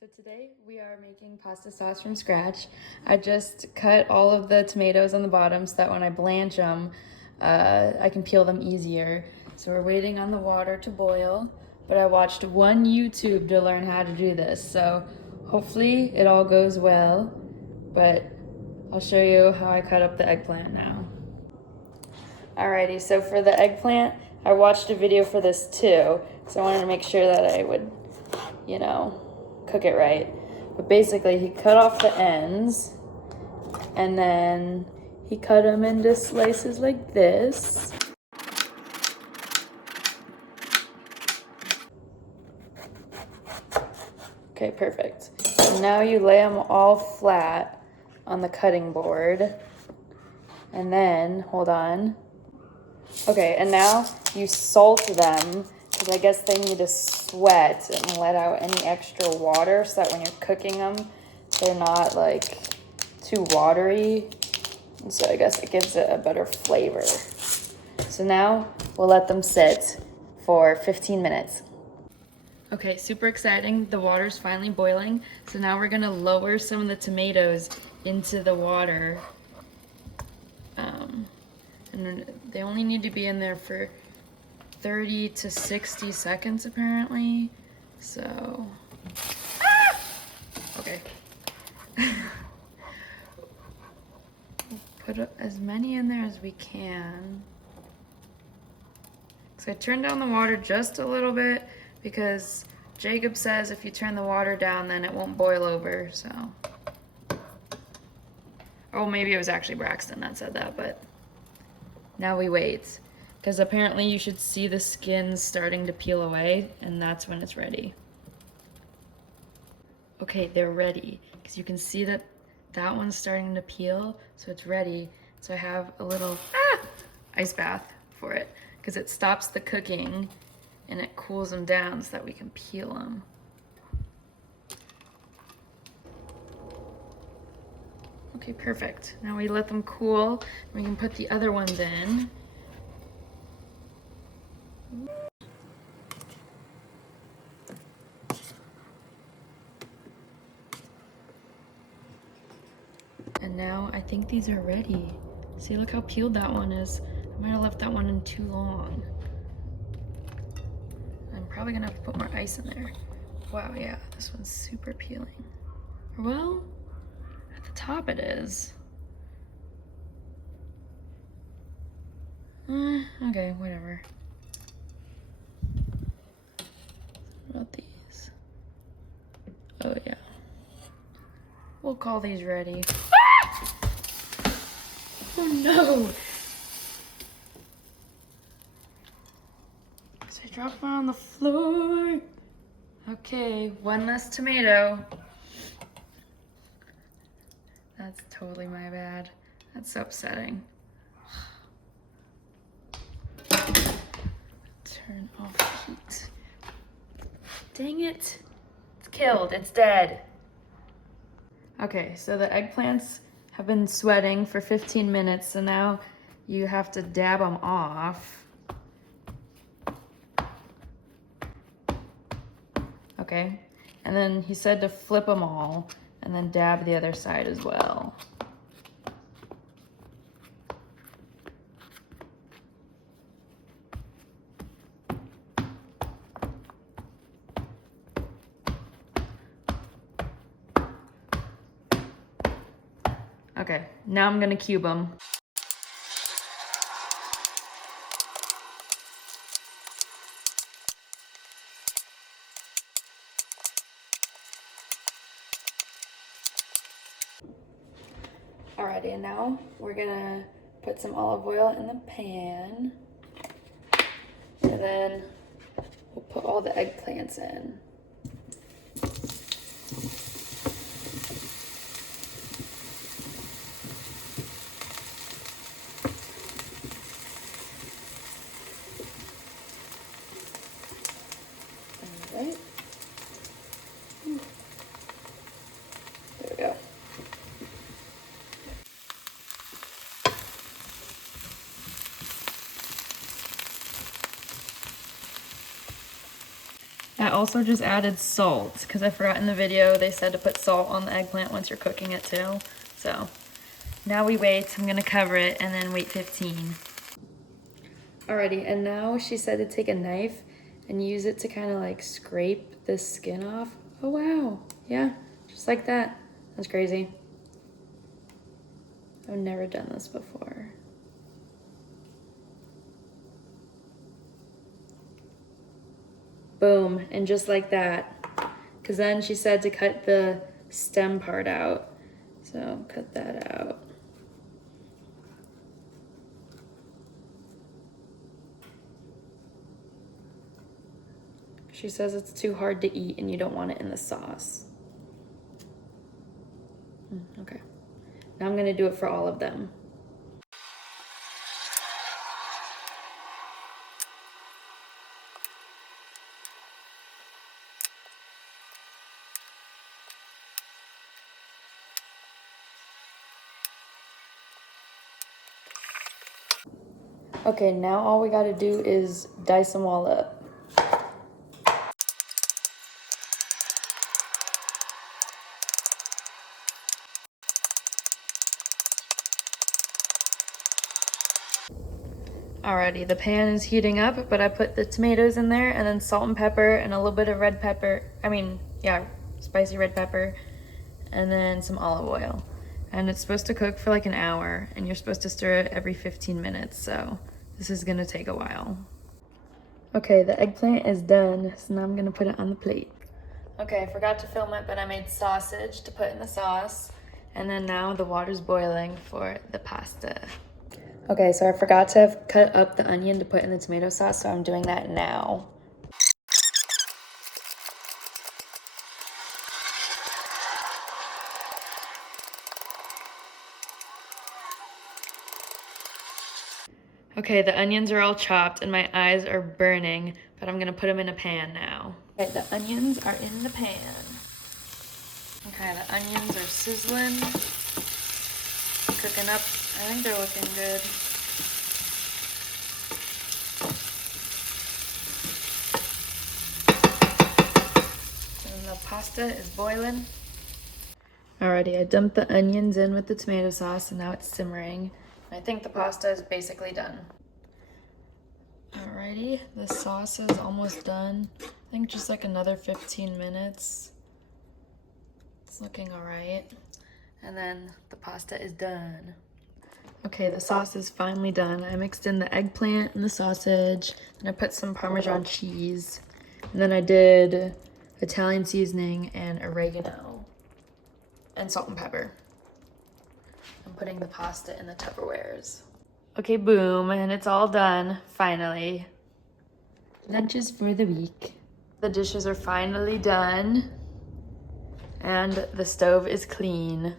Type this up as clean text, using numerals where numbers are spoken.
So today we are making pasta sauce from scratch. I just cut all of the tomatoes on the bottom so that when I blanch them, I can peel them easier. So we're waiting on the water to boil, but I watched one YouTube to learn how to do this. So hopefully it all goes well, but I'll show you how I cut up the eggplant now. Alrighty, so for the eggplant, I watched a video for this too, so I wanted to make sure that I would, cook it right. But basically, he cut off the ends, and then he cut them into slices like this. Okay, perfect. And now you lay them all flat on the cutting board. And then, hold on. Okay, and now you salt them, because I guess they need to sweat and let out any extra water so that when you're cooking them, they're not like too watery. And so I guess it gives it a better flavor. So now we'll let them sit for 15 minutes. Okay, super exciting. The water's finally boiling. So now we're gonna lower some of the tomatoes into the water. And they only need to be in there for 30 to 60 seconds apparently. So, okay. We'll put as many in there as we can. So I turned down the water just a little bit because Jacob says if you turn the water down then it won't boil over, so. Oh, maybe it was actually Braxton that said that, but now we wait. Because apparently you should see the skin starting to peel away, and that's when it's ready. Okay, they're ready. Because you can see that that one's starting to peel, so it's ready. So I have a little ice bath for it, because it stops the cooking and it cools them down so that we can peel them. Okay, perfect. Now we let them cool, and we can put the other ones in. And now I think these are ready. See, look how peeled that one is. I might have left that one in too long. I'm probably gonna have to put more ice in there. Wow, yeah, this one's super peeling. Well, at the top it is. Okay, whatever. What about these? Oh yeah. We'll call these ready. Oh no! So I dropped one on the floor. Okay, one less tomato. That's totally my bad. That's so upsetting. Turn off heat. Dang it. It's killed. It's dead. Okay, so the eggplants have been sweating for 15 minutes, so now you have to dab them off. Okay, and then he said to flip them all and then dab the other side as well. Okay, now I'm gonna cube them. Alrighty, and now we're gonna put some olive oil in the pan. And then we'll put all the eggplants in. Alright. There we go. I also just added salt because I forgot in the video they said to put salt on the eggplant once you're cooking it too. So now we wait. I'm gonna cover it and then wait 15. Alrighty, and now she said to take a knife and use it to kind of like scrape the skin off. Oh wow, yeah, just like that. That's crazy. I've never done this before. Boom, and just like that. Because then she said to cut the stem part out. So cut that out. She says it's too hard to eat and you don't want it in the sauce. Okay. Now I'm gonna do it for all of them. Okay, now all we gotta do is dice them all up. Alrighty, the pan is heating up, but I put the tomatoes in there and then salt and pepper and a little bit of red pepper. Spicy red pepper, and then some olive oil. And it's supposed to cook for like an hour, and you're supposed to stir it every 15 minutes, so this is gonna take a while. Okay, the eggplant is done, so now I'm gonna put it on the plate. Okay, I forgot to film it, but I made sausage to put in the sauce, and then now the water's boiling for the pasta. Okay, so I forgot to cut up the onion to put in the tomato sauce, so I'm doing that now. Okay, the onions are all chopped and my eyes are burning, but I'm gonna put them in a pan now. Okay, the onions are in the pan. Okay, the onions are sizzling, cooking up. I think they're looking good. And the pasta is boiling. Alrighty, I dumped the onions in with the tomato sauce and now it's simmering. I think the pasta is basically done. Alrighty, the sauce is almost done. I think just like another 15 minutes. It's looking alright. And then the pasta is done. Okay, the sauce is finally done. I mixed in the eggplant and the sausage, and I put some Parmesan cheese. And then I did Italian seasoning and oregano and salt and pepper. I'm putting the pasta in the Tupperwares. Okay, boom, and it's all done, finally. Lunches for the week. The dishes are finally done, and the stove is clean.